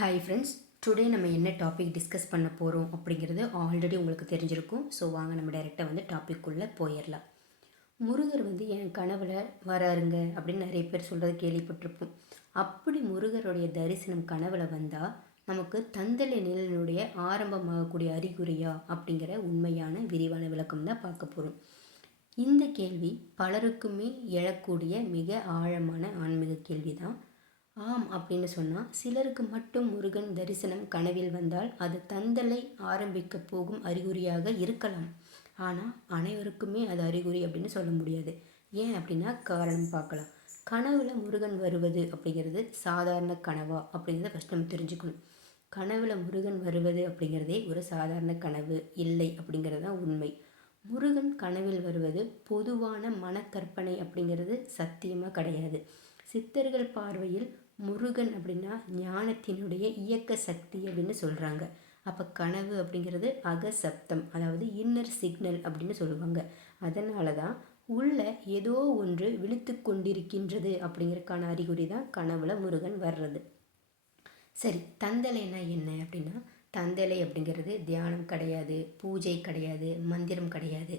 Hi friends today நம்ம என்ன topic discuss பண்ண போகிறோம் அப்படிங்கிறது ஆல்ரெடி உங்களுக்கு தெரிஞ்சிருக்கும். ஸோ வாங்க நம்ம டைரெக்டாக வந்து டாபிக்குள்ளே போயிடலாம் முருகர் வந்து என் கனவில் வராருங்க அப்படின்னு நிறைய பேர் சொல்கிறது கேள்விப்பட்டிருப்போம். அப்படி முருகருடைய தரிசனம் கனவில் வந்தால் நமக்கு தந்தலை நிழலினுடைய ஆரம்பமாகக்கூடிய அறிகுறியா அப்படிங்கிற உண்மையான விரிவான விளக்கம் தான் பார்க்க போகிறோம் இந்த கேள்வி பலருக்குமே எழக்கூடிய மிக ஆழமான ஆன்மீக கேள்வி தான் ஆம் அப்படின்னு சொன்னால் சிலருக்கு மட்டும் முருகன் தரிசனம் கனவில் வந்தால் அது தந்தலை ஆரம்பிக்க போகும் அறிகுறியாக இருக்கலாம். ஆனால் அனைவருக்குமே அது அறிகுறி அப்படின்னு சொல்ல முடியாது. ஏன் அப்படின்னா காரணம் பார்க்கலாம். கனவுல முருகன் வருவது அப்படிங்கிறது சாதாரண கனவா அப்படிங்கிறத ஃபஸ்ட் நம்ம தெரிஞ்சுக்கணும். கனவுல முருகன் வருவது அப்படிங்கிறதே ஒரு சாதாரண கனவு இல்லை அப்படிங்கிறது தான் உண்மை. முருகன் கனவில் வருவது பொதுவான மனக்கற்பனை அப்படிங்கிறது சத்தியமாக கிடையாது. சித்தர்கள் பார்வையில் முருகன் அப்படின்னா ஞானத்தினுடைய இயக்க சக்தி அப்படின்னு சொல்கிறாங்க அப்போ கனவு அப்படிங்கிறது அகசப்தம் அதாவது இன்னர் சிக்னல் அப்படின்னு சொல்லுவாங்க. அதனால தான் உள்ள ஏதோ ஒன்று விழித்து கொண்டிருக்கின்றது அப்படிங்கிறதுக்கான அறிகுறி தான் கனவுல முருகன் வர்றது. சரி தந்தலைனா என்ன அப்படின்னா தந்தலை அப்படிங்கிறது தியானம் கிடையாது பூஜை கிடையாது மந்திரம் கிடையாது.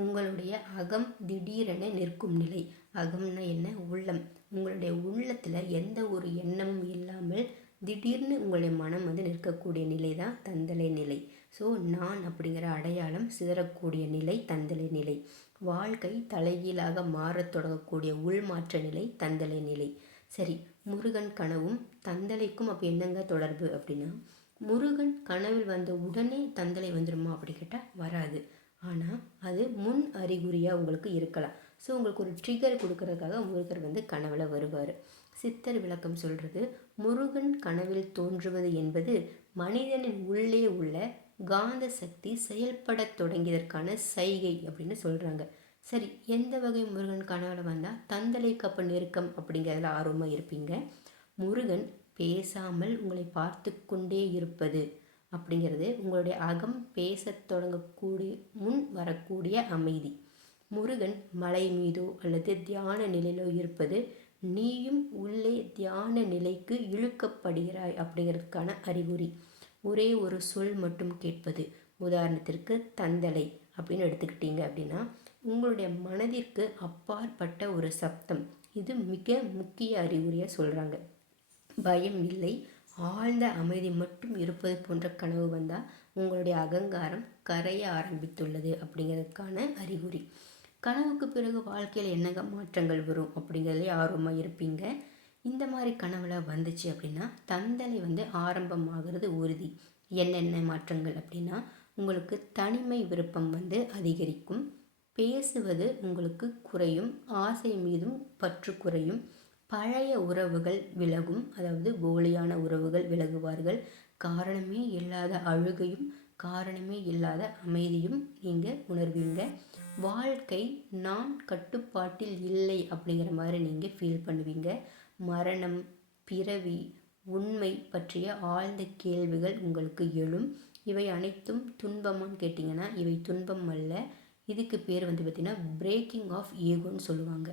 உங்களுடைய அகம் திடீரென நிற்கும் நிலை. அகம்னா என்ன? உள்ளம். உங்களுடைய உள்ளத்தில் எந்த ஒரு எண்ணமும் இல்லாமல் திடீர்னு உங்களுடைய மனம் வந்து நிற்கக்கூடிய நிலை தான் தந்தலை நிலை. ஸோ நான் அப்படிங்கிற அடையாளம் சிதறக்கூடிய நிலை தந்தலை நிலை. வாழ்க்கை தலைகீழாக மாறத் தொடங்கக்கூடிய உள்மாற்ற நிலை தந்தலை நிலை. சரி முருகன் கனவும் தந்தலைக்கும் அப்போ என்னங்க தொடர்பு அப்படின்னா முருகன் கனவில் வந்த உடனே தந்தலை வந்துடுமா அப்படி கேட்டால் வராது. ஆனால் அது முன் அறிகுறியாக உங்களுக்கு இருக்கலாம். ஸோ உங்களுக்கு ஒரு ட்ரிகர் கொடுக்கறதுக்காக முருகர் வந்து கனவில் வருவார். சித்தர் விளக்கம் சொல்கிறது முருகன் கனவில் தோன்றுவது என்பது மனிதனின் உள்ளே உள்ள காந்த சக்தி செயல்பட தொடங்கியதற்கான சைகை அப்படின்னு சொல்கிறாங்க சரி எந்த வகை முருகன் கனவில் வந்தால் தந்தலை கப்ப நெருக்கம் அப்படிங்கிறதுல ஆர்வமாக இருப்பீங்க. முருகன் பேசாமல் உங்களை பார்த்து கொண்டே இருப்பது. அப்படிங்கிறது உங்களுடைய அகம் பேசத் தொடங்கக்கூடிய முன் வரக்கூடிய அமைதி. முருகன் மலை மீதோ அல்லது தியான நிலையிலோ இருப்பது நீயும் உள்ளே தியான நிலைக்கு இழுக்கப்படுகிறாய் அப்படிங்கிறதுக்கான அறிகுறி. ஒரே ஒரு சொல் மட்டும் கேட்பது. உதாரணத்திற்கு தந்தலை அப்படின்னு எடுத்துக்கிட்டீங்க அப்படின்னா உங்களுடைய மனதிற்கு அப்பாற்பட்ட ஒரு சப்தம். இது மிக முக்கிய அறிகுறியாக சொல்கிறாங்க பயம் இல்லை ஆழ்ந்த அமைதி மட்டும் இருப்பது போன்ற கனவு வந்தால் உங்களுடைய அகங்காரம் கரைய ஆரம்பித்துள்ளது அப்படிங்கிறதுக்கான அறிகுறி. கனவுக்கு பிறகு வாழ்க்கையில் என்னங்க மாற்றங்கள் வரும் அப்படிங்கிறதுலே ஆர்வமாக இருப்பீங்க. இந்த மாதிரி கனவுல வந்துச்சு அப்படின்னா தந்தலை வந்து ஆரம்பமாகிறது உறுதி. என்னென்ன மாற்றங்கள் அப்படின்னா உங்களுக்கு தனிமை விருப்பம் வந்து அதிகரிக்கும். பேசுவது உங்களுக்கு குறையும். ஆசை மீதும் பற்று குறையும். பழைய உறவுகள் விலகும் அதாவது போலியான உறவுகள் விலகுவார்கள். காரணமே இல்லாத அழுகையும் காரணமே இல்லாத அமைதியும் நீங்கள் உணர்வீங்க. வாழ்க்கை நான் கட்டுப்பாட்டில் இல்லை அப்படிங்கிற மாதிரி நீங்கள் ஃபீல் பண்ணுவீங்க. மரணம் பிறவி உண்மை பற்றிய ஆழ்ந்த கேள்விகள் உங்களுக்கு எழும். இவை அனைத்தும் துன்பமான்னு கேட்டிங்கன்னா இவை துன்பம் அல்ல. இதுக்கு பேர் வந்து பார்த்திங்கன்னா பிரேக்கிங் ஆஃப் ஈகோன்னு சொல்லுவாங்க.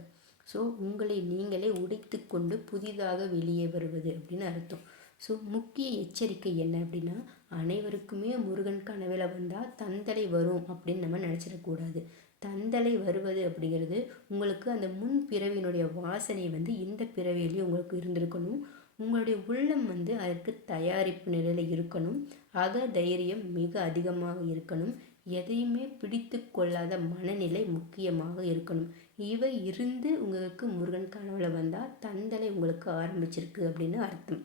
ஸோ உங்களை நீங்களே உடைத்து கொண்டு புதிதாக வெளியே வருவது அப்படின்னு அர்த்தம். ஸோ முக்கிய எச்சரிக்கை என்ன அப்படின்னா அனைவருக்குமே முருகன் கனவில் வந்தால் தந்தலை வரும் அப்படின்னு நம்ம நினச்சிடக்கூடாது தந்தலை வருவது அப்படிங்கிறது உங்களுக்கு அந்த முன் பிறவியினுடைய வாசனை வந்து இந்த பிறவியிலேயே உங்களுக்கு இருந்திருக்கணும். உங்களுடைய உள்ளம் வந்து அதற்கு தயாரிப்பு நிலையில் இருக்கணும். அக தைரியம் மிக அதிகமாக இருக்கணும். எதையுமே பிடித்து கொள்ளாத மனநிலை முக்கியமாக இருக்கணும். இவை இருந்து உங்களுக்கு முருகன் கனவுல வந்தால் தந்தலை உங்களுக்கு ஆரம்பிச்சிருக்கு அப்படின்னு அர்த்தம்.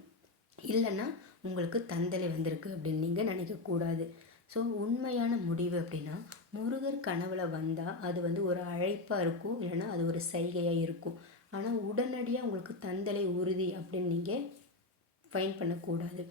இல்லைன்னா உங்களுக்கு தந்தலை வந்திருக்கு அப்படின்னு நீங்கள் நினைக்கக்கூடாது ஸோ உண்மையான முடிவு அப்படின்னா முருகர் கனவுல வந்தால் அது வந்து ஒரு அழைப்பாக இருக்கும் இல்லைன்னா அது ஒரு சைகையாக இருக்கும். ஆனால் உடனடியாக உங்களுக்கு தந்தலை உறுதி அப்படின்னு நீங்கள் ஃபைன் பண்ணக்கூடாது.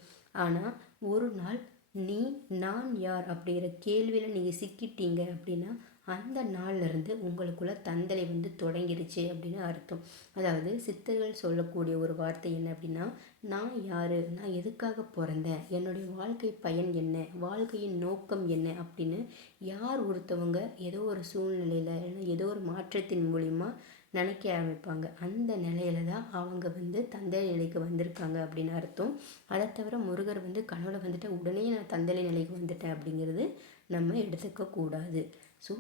ஆனால் ஒரு நாள் நீ நான் யார்? அப்படிங்கிற கேள்வியில் நீங்கள் சிக்கிட்டீங்க அப்படின்னா அந்த நாள்லேருந்து உங்களுக்குள்ள தந்தலை வந்து தொடங்கிருச்சு அப்படின்னு அர்த்தம். அதாவது சித்தர்கள் சொல்லக்கூடிய ஒரு வார்த்தை என்ன அப்படின்னா நான் யார்? நான் எதுக்காக பிறந்தேன்? என்னுடைய வாழ்க்கை பயன் என்ன? வாழ்க்கையின் நோக்கம் என்ன? அப்படின்னு யார் ஒருத்தவங்க ஏதோ ஒரு சூழ்நிலையில் ஏதோ ஒரு மாற்றத்தின் மூலிமா நினைக்க ஆரம்பிப்பாங்க. அந்த நிலையில தான் அவங்க வந்து தந்தை நிலைக்கு வந்திருக்காங்க அப்படின்னு அர்த்தம். அதை தவிர முருகர் வந்து கனவுல வந்துட்டு உடனே நான் தந்தை நிலைக்கு வந்துட்டேன் அப்படிங்கிறது நம்ம எடுத்துக்க கூடாது ஸோ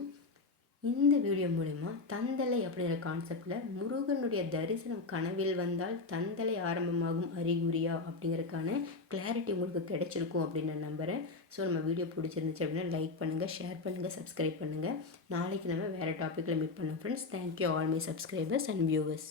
இந்த வீடியோ மூலிமா தந்தலை அப்படிங்கிற கான்செப்டில் முருகனுடைய தரிசனம் கனவில் வந்தால் தந்தலை ஆரம்பமாகும் அறிகுறியா அப்படிங்கிறதுக்கான கிளாரிட்டி உங்களுக்கு கிடைச்சிருக்கும் அப்படின்னு நான் நம்புகிறேன் ஸோ நம்ம வீடியோ பிடிச்சிருந்துச்சு அப்படின்னா லைக் பண்ணுங்கள் ஷேர் பண்ணுங்கள் சப்ஸ்கிரைப் பண்ணுங்கள் நாளைக்கு நம்ம வேறு டாப்பிக்கில் மீட் பண்ணோம் friends thank you all my subscribers and viewers